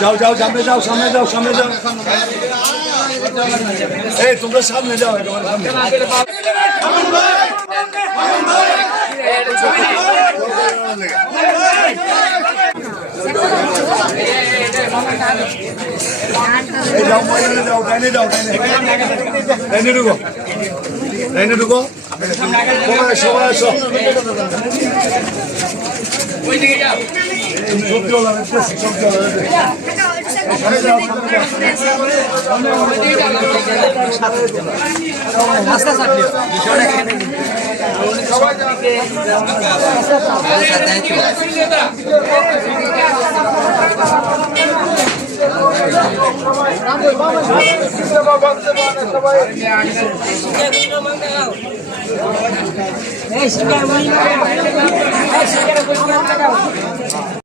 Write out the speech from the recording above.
যাও যাও, সামনে যাও সামনে যাও সামনে যাও। এই, তোমরা সামনে যাও, একেবারে সামনে। ছবি যাও ময়দানে যাও ডাইনে যাও ডাইনে ঢুকো। ডাইনে ঢুকো। সবাই সবাই Isso é bagunça, mano. Isso é bagunça. Isso é bagunça. Isso é bagunça. Isso é bagunça. Isso é bagunça. Isso é bagunça. Isso é